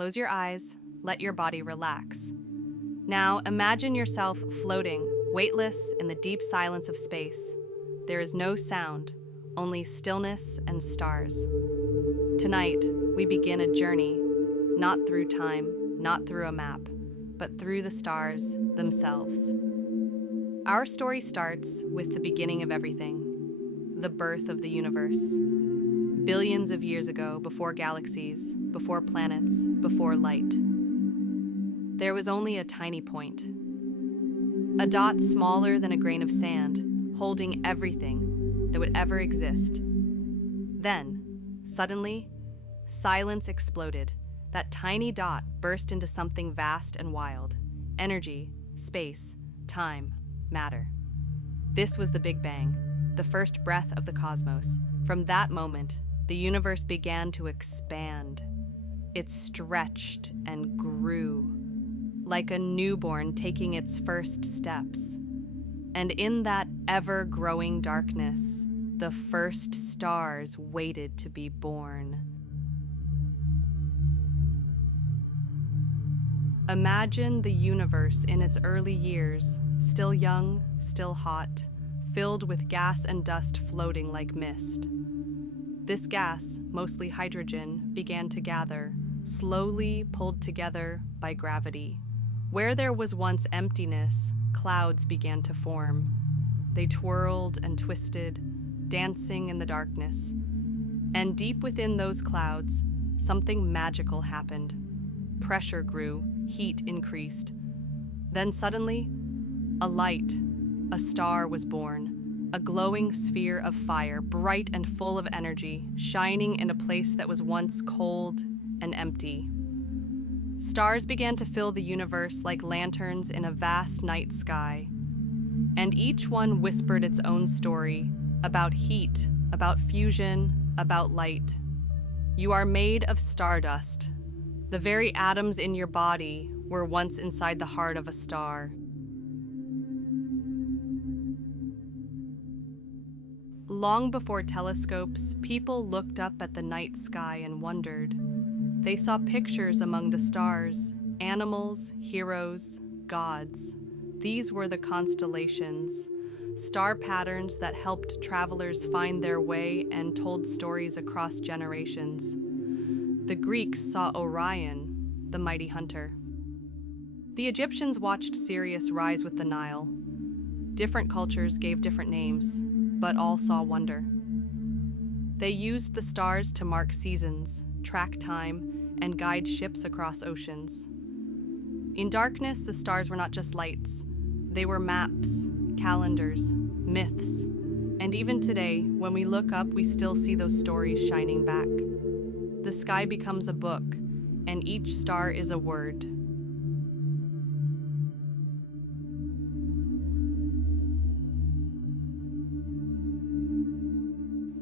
close your eyes, let your body relax. Now imagine yourself floating, weightless in the deep silence of space. There is no sound, only stillness and stars. Tonight, we begin a journey, not through time, not through a map, but through the stars themselves. Our story starts with the beginning of everything, the birth of the universe. Billions of years ago, before galaxies, before planets, before light. There was only a tiny point. A dot smaller than a grain of sand, holding everything that would ever exist. Then, suddenly, silence exploded. That tiny dot burst into something vast and wild. Energy, space, time, matter. This was the Big Bang, the first breath of the cosmos. From that moment, the universe began to expand. It stretched and grew, like a newborn taking its first steps. And in that ever-growing darkness, the first stars waited to be born. Imagine the universe in its early years, still young, still hot, filled with gas and dust floating like mist. This gas, mostly hydrogen, began to gather, slowly pulled together by gravity. Where there was once emptiness, clouds began to form. They twirled and twisted, dancing in the darkness. And deep within those clouds, something magical happened. Pressure grew, heat increased. Then suddenly, a light, a star was born. A glowing sphere of fire, bright and full of energy, shining in a place that was once cold and empty. Stars began to fill the universe like lanterns in a vast night sky, and each one whispered its own story about heat, about fusion, about light. You are made of stardust. The very atoms in your body were once inside the heart of a star. Long before telescopes, people looked up at the night sky and wondered. They saw pictures among the stars, animals, heroes, gods. These were the constellations, star patterns that helped travelers find their way and told stories across generations. The Greeks saw Orion, the mighty hunter. The Egyptians watched Sirius rise with the Nile. Different cultures gave different names, but all saw wonder. They used the stars to mark seasons, track time, and guide ships across oceans. In darkness, the stars were not just lights. They were maps, calendars, myths. And even today, when we look up, we still see those stories shining back. The sky becomes a book, and each star is a word.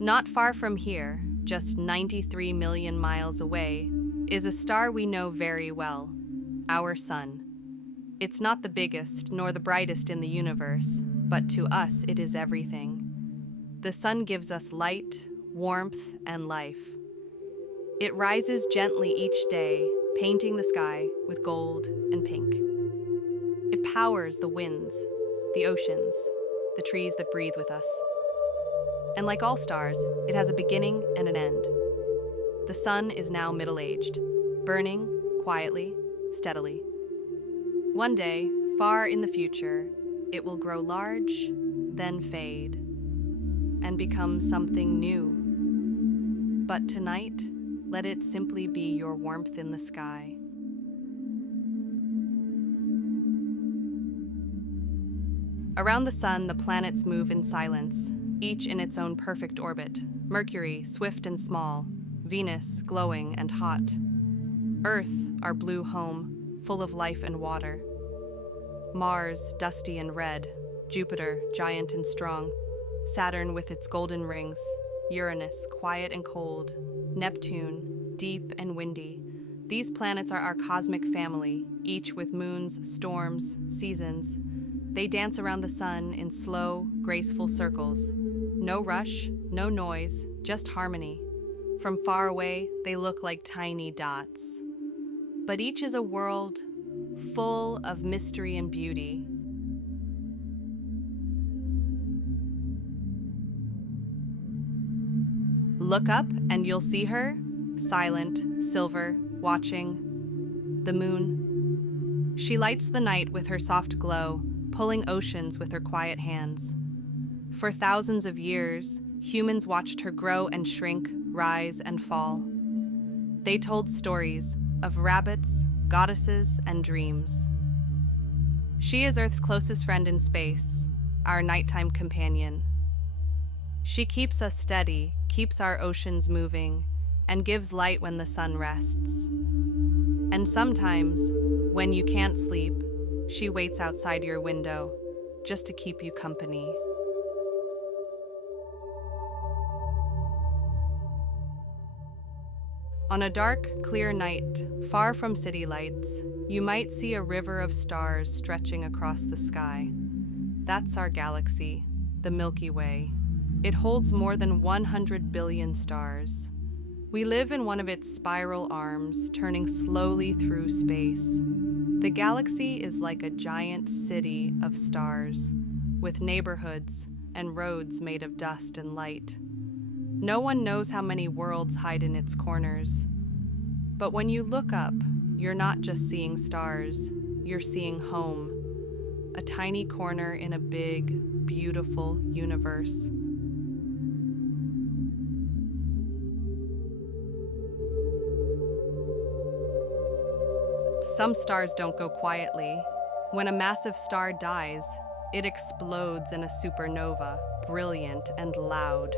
Not far from here, just 93 million miles away, is a star we know very well, our sun. It's not the biggest nor the brightest in the universe, but to us it is everything. The sun gives us light, warmth, and life. It rises gently each day, painting the sky with gold and pink. It powers the winds, the oceans, the trees that breathe with us. And like all stars, it has a beginning and an end. The sun is now middle-aged, burning quietly, steadily. One day, far in the future, it will grow large, then fade, and become something new. But tonight, let it simply be your warmth in the sky. Around the sun, the planets move in silence, each in its own perfect orbit. Mercury, swift and small, Venus, glowing and hot. Earth, our blue home, full of life and water. Mars, dusty and red. Jupiter, giant and strong. Saturn with its golden rings. Uranus, quiet and cold. Neptune, deep and windy. These planets are our cosmic family, each with moons, storms, seasons. They dance around the sun in slow, graceful circles. No rush, no noise, just harmony. From far away, they look like tiny dots. but each is a world full of mystery and beauty. Look up and you'll see her, silent, silver, watching the moon. She lights the night with her soft glow, pulling oceans with her quiet hands. For thousands of years, humans watched her grow and shrink, rise and fall. They told stories of rabbits, goddesses, and dreams. She is Earth's closest friend in space, our nighttime companion. She keeps us steady, keeps our oceans moving, and gives light when the sun rests. And sometimes, when you can't sleep, she waits outside your window, just to keep you company. On a dark, clear night, far from city lights, you might see a river of stars stretching across the sky. That's our galaxy, the Milky Way. It holds more than 100 billion stars. We live in one of its spiral arms, turning slowly through space. The galaxy is like a giant city of stars, with neighborhoods and roads made of dust and light. No one knows how many worlds hide in its corners. But when you look up, you're not just seeing stars, you're seeing home, a tiny corner in a big, beautiful universe. Some stars don't go quietly. When a massive star dies, it explodes in a supernova, brilliant and loud.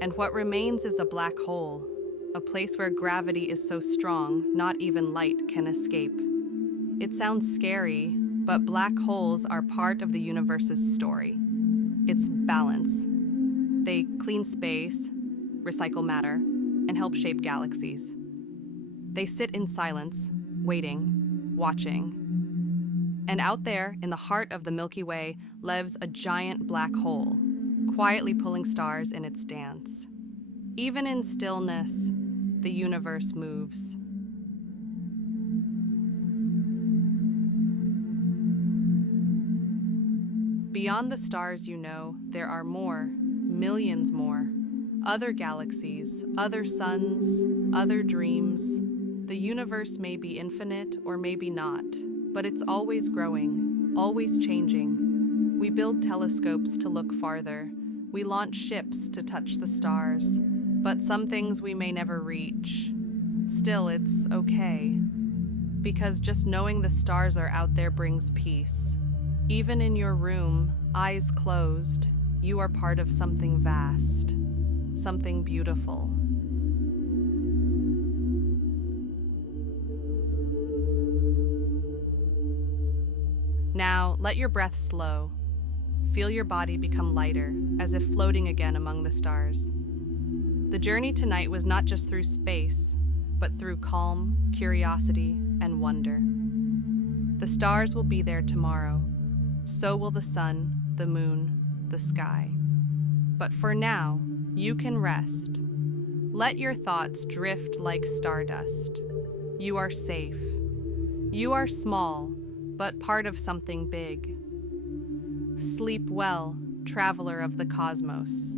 And what remains is a black hole, a place where gravity is so strong, not even light can escape. It sounds scary, but black holes are part of the universe's story. It's balance. They clean space, recycle matter, and help shape galaxies. They sit in silence, waiting, watching. And out there, in the heart of the Milky Way, lives a giant black hole, quietly pulling stars in its dance. Even in stillness, the universe moves. Beyond the stars you know, there are more, millions more. Other galaxies, other suns, other dreams. The universe may be infinite or maybe not, but it's always growing, always changing. We build telescopes to look farther. We launch ships to touch the stars. But some things we may never reach. Still, it's okay. Because just knowing the stars are out there brings peace. Even in your room, eyes closed, you are part of something vast, something beautiful. Now, let your breath slow. Feel your body become lighter, as if floating again among the stars. The journey tonight was not just through space, but through calm, curiosity, and wonder. The stars will be there tomorrow. So will the sun, the moon, the sky. But for now, you can rest. Let your thoughts drift like stardust. You are safe. You are small, but part of something big. Sleep well, traveler of the cosmos.